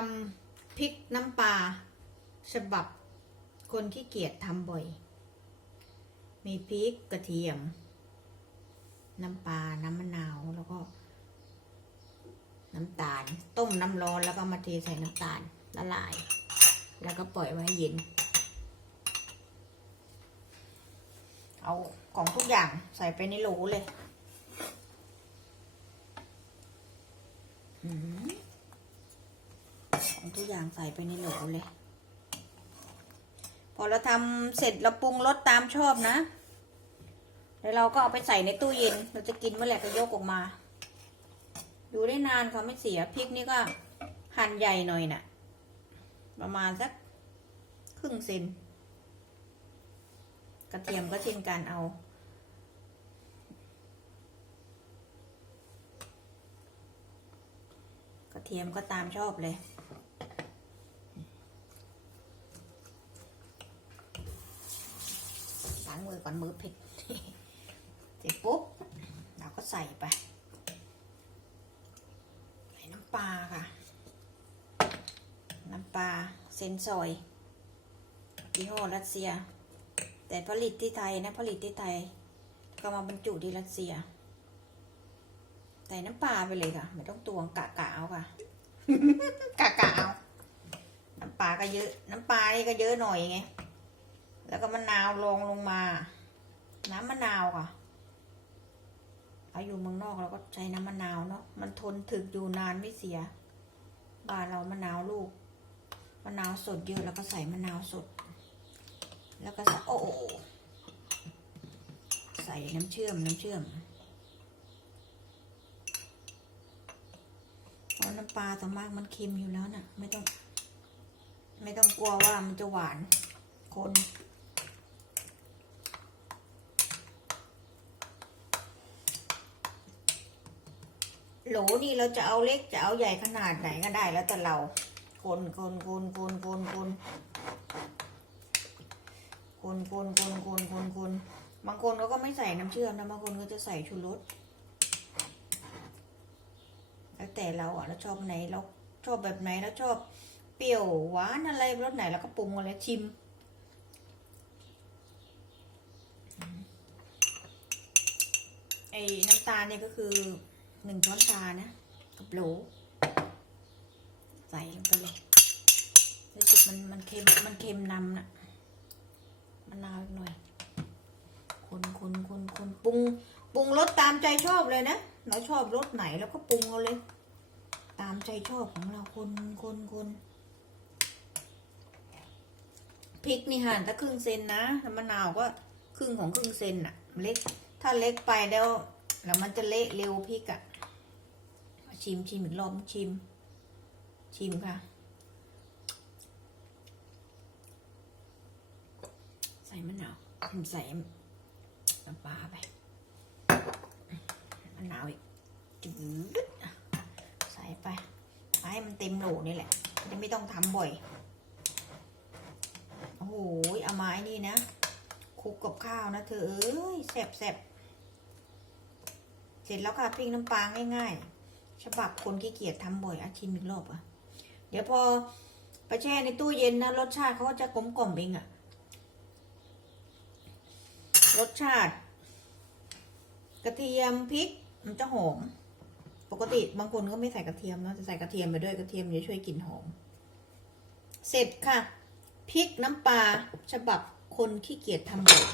ทำพริกน้ำปลาฉบับคนขี้เกียจทำบ่อย มีพริกกระเทียม น้ำปลา น้ำมะนาว แล้วก็ น้ำตาล ต้มน้ำร้อนแล้วก็มาเทใส่น้ำตาลละลาย แล้วก็ปล่อยไว้เย็น เอาของทุกอย่างใส่ไปในโหลเลย อืม ของทุกอย่างใส่ไปในโหลเลย พอเราทำเสร็จเราปรุงรสตามชอบนะ แล้วเราก็เอาไปใส่ในตู้เย็น เราจะกินเมื่อไหร่ก็ยกออกมาอยู่ได้นานเขาไม่เสียพริกนี่ก็หั่นใหญ่หน่อยน่ะ ประมาณสักครึ่งเซนกระเทียมก็เช่นกันเอากระเทียมก็ตามชอบเลย ล้างมือก่อนมือเผ็ดเสร็จปุ๊บเราก็ใส่ไป ใส่น้ำปลาค่ะ น้ำปลาเซนซอยยี่ห้อรัสเซีย แต่ผลิตที่ไทยนะผลิตที่ไทย ก็มาบรรจุที่รัสเซีย ใส่น้ำปลาไปเลยค่ะ ไม่ต้องตวงกะกะเอาค่ะกะกะเอา น้ำปลาก็เยอะ น้ำปลานี่ก็เยอะหน่อยไง แล้วก็มะนาวลงลงมา น้ำมะนาวค่ะเอาอยู่เมืองนอกเราก็ใช้น้ำมะนาวเนาะมันทนถึกอยู่นานไม่เสียบ้านเรามะนาวลูกมะนาวสดเยอะแล้วก็ใส่มะนาวสด แล้วก็ใส่โอ้โอใส่น้ำเชื่อมน้ำเชื่อมเพราะน้ำปลาต่อมากมันเค็มอยู่แล้วน่ะ ไม่ต้อง ไม่ต้องกลัวว่ามันจะหวานคน โหลนี่เราจะเอาเล็กจะเอาใหญ่ขนาดไหนก็ได้แล้วแต่เราคนคนคนคนคนคนคนคนคนคนคนคนบางคนเขาก็ไม่ใส่น้ำเชื่อมนะบางคนก็จะใส่ชูรสแล้วแต่เราอะเราชอบไหนเราชอบแบบไหนเราชอบเปรี้ยวหวานอะไรรสไหนเราก็ปรุงมาแล้วชิมไอ้น้ำตาลเนี่ยก็คือ หนึ่งช้อนชานะ กับโหล ใส่ลงไปเลยรู้สึกมันมันเค็มมันเค็มนำนะมะนาวอีกหน่อย คนคนคนคนปรุงปรุงรสตามใจชอบเลยนะเราชอบรสไหนแล้วก็ปรุงเอาเลย ตามใจชอบของเราคนคนคนพริกนี่หั่นถ้าครึ่งเซนนะแล้วมะนาวก็ครึ่งของครึ่งเซนอะเล็ก ถ้าเล็กไปแล้วแล้วมันจะเละเร็วพริกอะ ชิมชิมอีกรอบชิม ชิมค่ะ ใส่มะนาวใส่น้ำปลาไปมะนาวอีกจืดใส่ไปให้มันเต็มโหลนี่แหละจะไม่ต้องทำบ่อยโอ้โหเอาไม้นี่นะคลุกกับข้าวนะเธอเอ้ยแสบแสบเสร็จแล้วค่ะพริกน้ำปลาง่ายๆ ฉบับคนขี้เกียจทำบ่อยอาชิมอีกรอบอะ เดี๋ยวพอไปแช่ในตู้เย็นนะรสชาติเขาก็จะกลมกล่อมเองอะรสชาติ กระเทียมพริกมันจะหอม ปกติบางคนก็ไม่ใส่กระเทียมเนาะจะใส่กระเทียมไปด้วยกระเทียมจะช่วยกลิ่นหอม เสร็จค่ะพริกน้ำปลาฉบับคนขี้เกียจทำบ่อย